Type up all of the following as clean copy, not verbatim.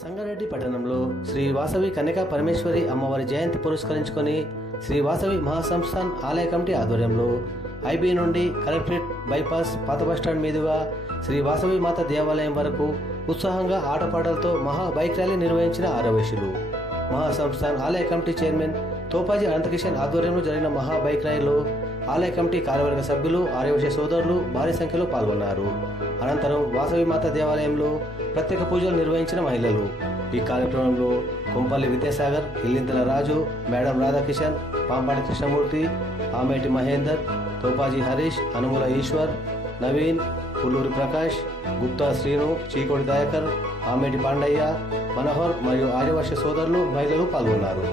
సంగారెడ్డి పట్టణంలో శ్రీ వాసవి కన్యకా పరమేశ్వరి అమ్మవారి జయంతి పురస్కరించుకొని శ్రీ వాసవి మహాసంస్థాన్ ఆలయ కమిటీ ఆధ్వర్యంలో ఐబీ నుండి కలెక్టరేట్ బైపాస్ పాత బస్టాండ్ మీదుగా శ్రీ వాసవి మాత దేవాలయం వరకు ఉత్సాహంగా ఆటపాటలతో మహా బైక్ ర్యాలీ నిర్వహించిన ఆరవేశులు. మహాసంస్థాన్ ఆలయ కమిటీ చైర్మన్ తోపాజీ అనంతకిషన్ ఆధ్వర్యంలో జరిగిన మహా బైక్ ర్యాలీలో ఆలయ కమిటీ కార్యవర్గ సభ్యులు, ఆర్యవైశ్య సోదరులు భారీ సంఖ్యలో పాల్గొన్నారు. అనంతరం వాసవి మాత దేవాలయంలో ప్రత్యేక పూజలు నిర్వహించిన మహిళలు. ఈ కార్యక్రమంలో కొంపల్లి విద్యాసాగర్, ఇల్లింతల రాజు, మేడం రాధాకిషన్, పాంపాటి కృష్ణమూర్తి, ఆమేటి మహేందర్, తోపాజీ హరీష్, అనుముల ఈశ్వర్, నవీన్, పుల్లూరి ప్రకాష్, గుప్తా శ్రీను, చీకోటి దయాకర్, ఆమేటి పాండయ్య, మనోహర్ మరియు ఆర్యవైశ్య సోదరులు, మహిళలు పాల్గొన్నారు.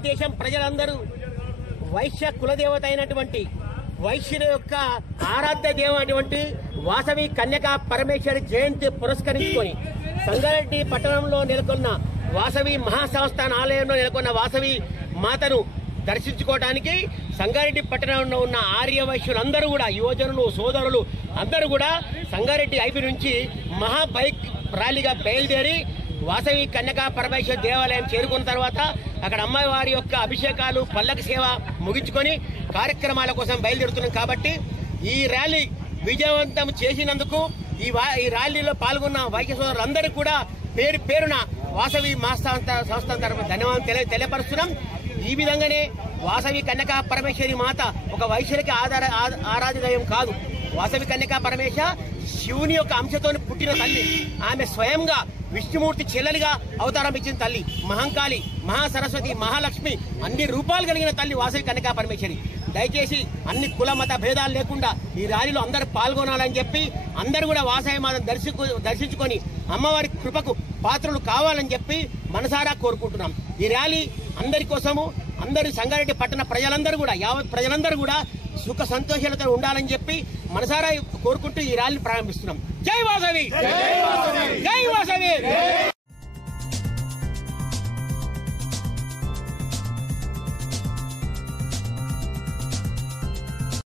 భారతదేశం ప్రజలందరూ వైశ్య కులదేవత అయినటువంటి వైశ్యుల యొక్క ఆరాధ్య దేవటువంటి వాసవి కన్యకా పరమేశ్వరి జయంతి పురస్కరించుకొని సంగారెడ్డి పట్టణంలో నెలకొన్న వాసవి మహాసంస్థాన ఆలయంలో నెలకొన్న వాసవి మాతను దర్శించుకోవడానికి సంగారెడ్డి పట్టణంలో ఉన్న ఆర్య వైశ్యులందరూ కూడా యువజనులు సోదరులు అందరూ కూడా సంగారెడ్డి ఐబీ నుంచి మహా బైక్ ర్యాలీగా బయలుదేరి వాసవి కన్యకా పరమేశ్వర దేవాలయం చేరుకున్న తర్వాత అక్కడ అమ్మవారి యొక్క అభిషేకాలు పల్లకి సేవ ముగించుకొని కార్యక్రమాల కోసం బయలుదేరుతున్నాం కాబట్టి ఈ ర్యాలీ విజయవంతం చేసినందుకు ఈ ర్యాలీలో పాల్గొన్న వైద్య సోదరులందరికీ కూడా పేరున వాసవి సంస్థ తరఫున ధన్యవాదాలు తెలియపరుస్తున్నాం. ఈ విధంగానే వాసవి కన్యకా పరమేశ్వరి మాత ఒక వైశ్యులకి ఆరాధ్య దైవం కాదు. వాసవి కన్యకా పరమేశ్వర శివుని యొక్క అంశతో పుట్టిన తల్లి. ఆమె స్వయంగా విష్ణుమూర్తి చెల్లెలిగా అవతారం ఇచ్చిన తల్లి. మహంకాళి, మహాసరస్వతి, మహాలక్ష్మి అన్ని రూపాలు కలిగిన తల్లి వాసవి కన్యకా పరమేశ్వరి. దయచేసి అన్ని కుల మత భేదాలు లేకుండా ఈ ర్యాలీలో అందరూ పాల్గొనాలని చెప్పి అందరూ కూడా వాసవి మాతను దర్శించుకొని అమ్మవారి కృపకు పాత్రలు కావాలని చెప్పి మనసారా కోరుకుంటున్నాం. ఈ ర్యాలీ అందరి కోసము అందరి సంగారెడ్డి పట్టణ ప్రజలందరూ కూడా యావత్ ప్రజలందరూ కూడా సుఖ సంతోషాలతో ఉండాలని చెప్పి మనసారా కోరుకుంటూ ఈ ర్యాలీ ప్రారంభిస్తున్నాం. జై వాసవి, జై వాసవి, జై వాసవి.